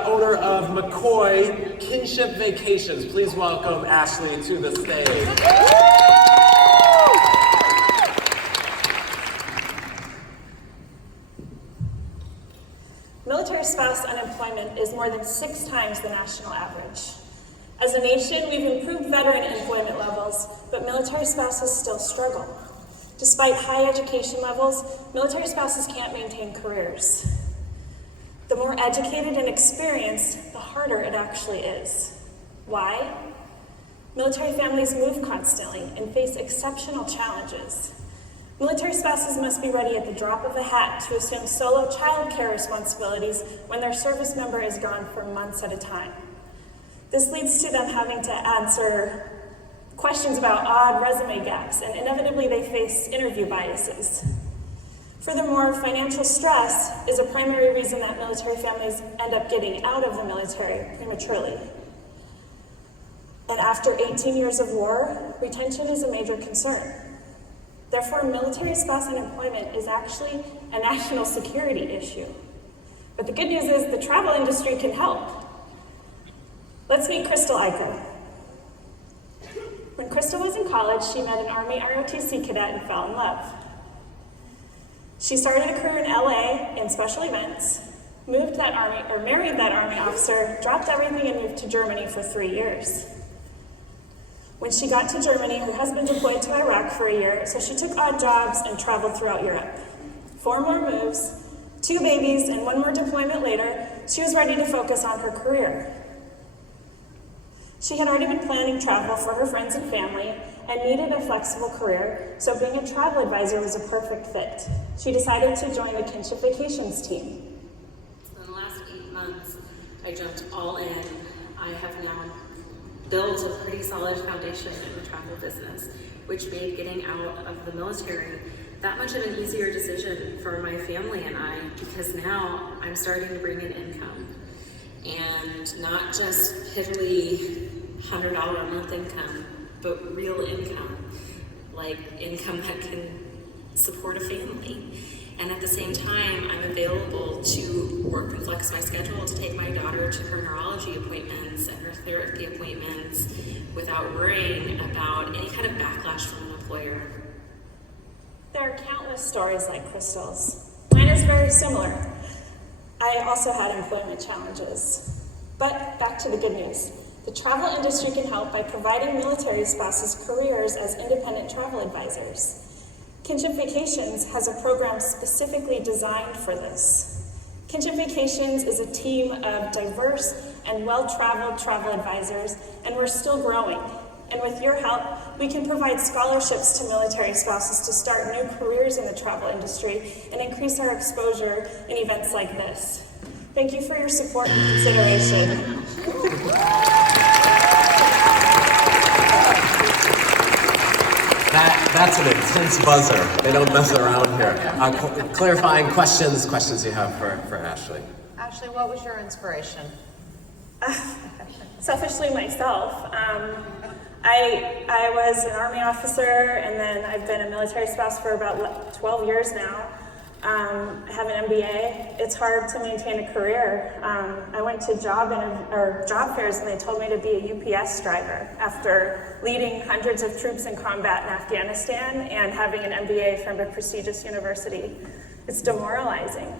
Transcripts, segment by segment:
owner of McCoy Kinship Vacations. Please welcome Ashley to the stage. Military spouse unemployment is more than 6 times the national average. As a nation, we've improved veteran employment levels, but military spouses still struggle. Despite high education levels, military spouses can't maintain careers. The more educated and experienced, the harder it actually is. Why? Military families move constantly and face exceptional challenges. Military spouses must be ready at the drop of a hat to assume solo child care responsibilities when their service member is gone for months at a time. This leads to them having to answer questions about odd resume gaps, and inevitably they face interview biases. Furthermore, financial stress is a primary reason that military families end up getting out of the military prematurely. And after 18 years of war, retention is a major concern. Therefore, military spouse unemployment is actually a national security issue. But the good news is the travel industry can help. Let's meet Crystal Eicher. When Crystal was in college, she met an Army ROTC cadet and fell in love. She started a career in LA in special events, married that Army officer, dropped everything and moved to Germany for 3 years. When she got to Germany, her husband deployed to Iraq for a year, so she took odd jobs and traveled throughout Europe. 4 more moves, 2 babies, and 1 more deployment later, she was ready to focus on her career. She had already been planning travel for her friends and family and needed a flexible career, so being a travel advisor was a perfect fit. She decided to join the Kinship Vacations team. In the last 8 months, I jumped all in. I have now built a pretty solid foundation in the travel business, which made getting out of the military that much of an easier decision for my family and I, because now I'm starting to bring in income. And not just piddly $100 a month income, but real income, like income that can support a family. And at the same time, I'm available to work and flex my schedule to take my daughter to her neurology appointments and her therapy appointments without worrying about any kind of backlash from an employer. There are countless stories like Crystal's. Mine is very similar. I also had employment challenges. But back to the good news. The travel industry can help by providing military spouses careers as independent travel advisors. Kinship Vacations has a program specifically designed for this. Kinship Vacations is a team of diverse and well-traveled travel advisors, and we're still growing. And with your help, we can provide scholarships to military spouses to start new careers in the travel industry and increase our exposure in events like this. Thank you for your support and consideration. That's an intense buzzer. They don't mess around here. Clarifying questions you have for Ashley. Ashley, what was your inspiration? Selfishly myself. I was an Army officer, and then I've been a military spouse for about 12 years now. I have an MBA. It's hard to maintain a career. I went to job fairs and they told me to be a UPS driver after leading hundreds of troops in combat in Afghanistan and having an MBA from a prestigious university. It's demoralizing.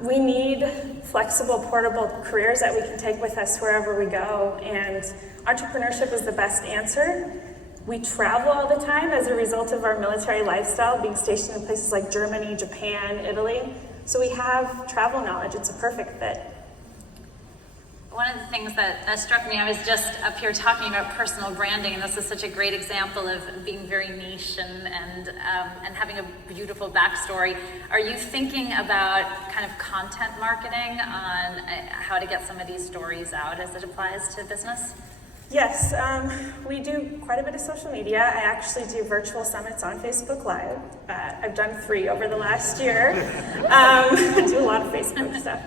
We need flexible, portable careers that we can take with us wherever we go, and entrepreneurship is the best answer. We travel all the time as a result of our military lifestyle, being stationed in places like Germany, Japan, Italy. So we have travel knowledge. It's a perfect fit. One of the things that struck me, I was just up here talking about personal branding, and this is such a great example of being very niche and having a beautiful backstory. Are you thinking about kind of content marketing on how to get some of these stories out as it applies to business? Yes, we do quite a bit of social media. I actually do virtual summits on Facebook Live. I've done 3 over the last year. I do a lot of Facebook stuff.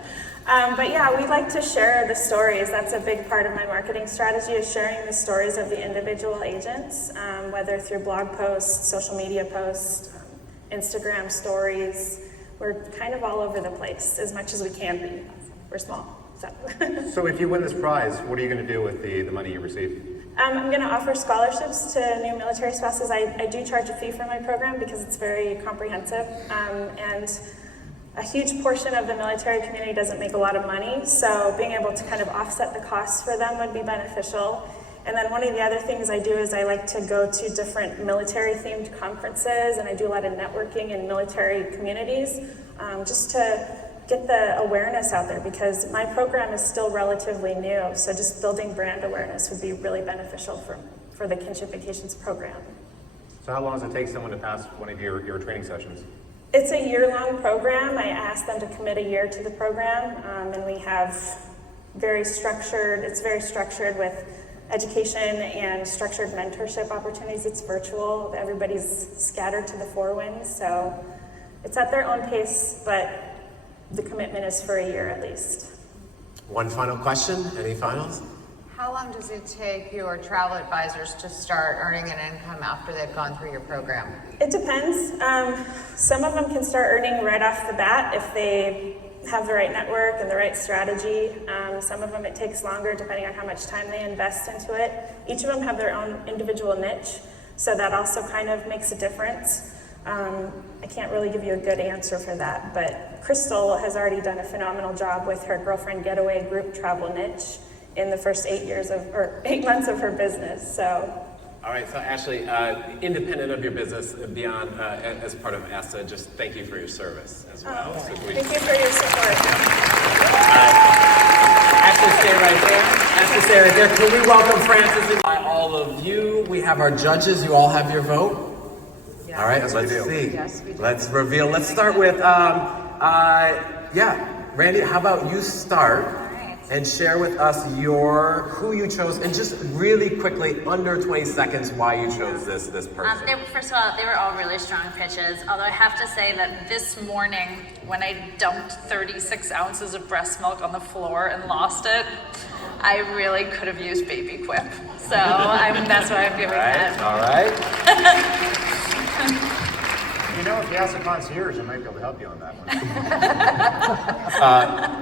But yeah, we like to share the stories. That's a big part of my marketing strategy, is sharing the stories of the individual agents, whether through blog posts, social media posts, Instagram stories. We're kind of all over the place, as much as we can be. we're small. So, So if you win this prize, what are you going to do with the money you receive? I'm going to offer scholarships to new military spouses. I do charge a fee for my program because it's very comprehensive, and a huge portion of the military community doesn't make a lot of money, so being able to kind of offset the costs for them would be beneficial. And then one of the other things I do is I like to go to different military-themed conferences, and I do a lot of networking in military communities, just to get the awareness out there, because my program is still relatively new, so just building brand awareness would be really beneficial for the Kinship Vacations program. So how long does it take someone to pass one of your training sessions? It's a year-long program. I ask them to commit a year to the program, and we have it's very structured with education and structured mentorship opportunities. It's virtual. Everybody's scattered to the four winds, so it's at their own pace, but the commitment is for a year at least. One final question. Any finals? How long does it take your travel advisors to start earning an income after they've gone through your program? It depends. Some of them can start earning right off the bat if they have the right network and the right strategy. Some of them it takes longer depending on how much time they invest into it. Each of them have their own individual niche, so that also kind of makes a difference. I can't really give you a good answer for that, but Crystal has already done a phenomenal job with her girlfriend getaway group travel niche in the first 8 months of her business. So. All right, so Ashley, independent of your business, beyond as part of ASTA, just thank you for your service as well. So Thank you for your support. Ashley, stay right there. Ashley, stay right there. Can we welcome Francis and all of you? We have our judges. You all have your vote. Yes. All right, let's see. Yes, we do. Let's reveal. Let's start with, Randy, how about you start and share with us who you chose, and just really quickly, under 20 seconds, why you chose this person. First of all, they were all really strong pitches, although I have to say that this morning, when I dumped 36 ounces of breast milk on the floor and lost it, I really could have used Baby Quip. So that's why I'm giving that. All right. You know, if you ask a concierge, I might be able to help you on that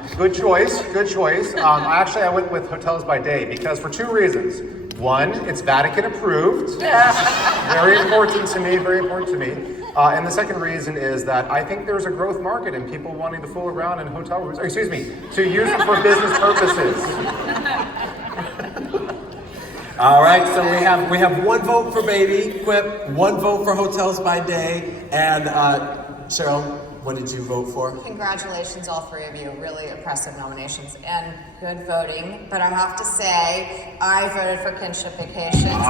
one. Good choice, good choice. Actually, I went with Hotels by Day because for two reasons. One, it's Vatican approved. Very important to me, very important to me. And the second reason is that I think there's a growth market in people wanting to fool around in hotel rooms, to use them for business purposes. All right, so we have one vote for Baby Quip, one vote for Hotels by Day, and Cheryl, what did you vote for? Congratulations, all three of you. Really impressive nominations and good voting. But I have to say, I voted for Kinship Vacations.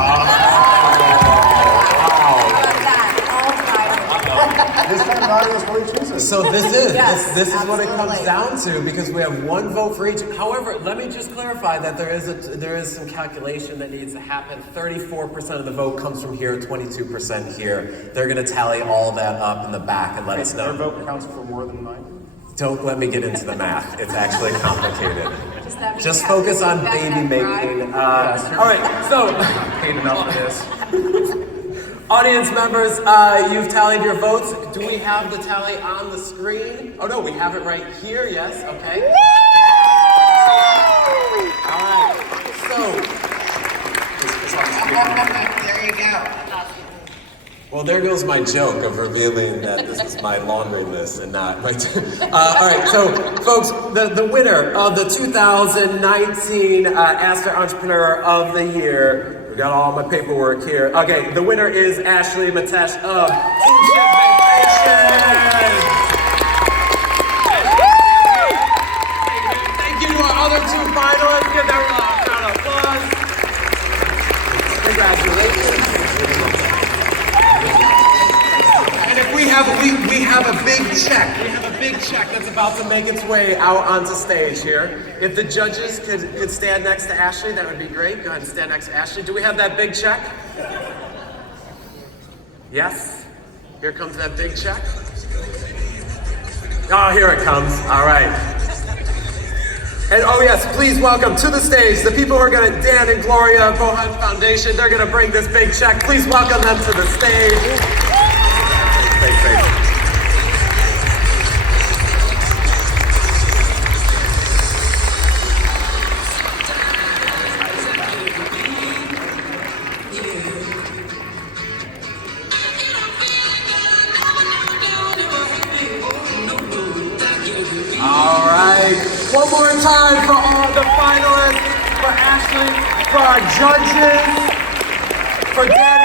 This time, Randi is really choosing. So this is Yes, this is what it comes absolutely. down to, because we have one vote for each. However, let me just clarify that there is some calculation that needs to happen. 34% of the vote comes from here, 22% here. They're going to tally all that up in the back and let us Their know. vote counts for more than mine. Don't let me get into the math. It's actually complicated. that mean Just you have to focus on back baby that drive? making. All right, so Paid enough for this. audience members, you've tallied your votes. Do we have the tally on the screen? Oh no, we have it right here. Yes. Okay. All right. So. There you go. Well, there goes my joke of revealing that this is my laundry list and not my. All right, so folks, the winner of the 2019 ASTA Entrepreneur of the Year. We got all my paperwork here. Okay, the winner is Ashley Metesh of Kinship Vacations. Thank you to our other two finalists. Give them a round of applause. Congratulations. We have a big check. We have a big check that's about to make its way out onto stage here. If the judges could stand next to Ashley, that would be great. Go ahead and stand next to Ashley. Do we have that big check? Yes? Here comes that big check. Oh, here it comes. All right. And oh yes, please welcome to the stage the people who are going to, Dan and Gloria Bohan Foundation. They're going to bring this big check. Please welcome them to the stage. One more time for all the finalists, for Ashley, for our judges, for Danny.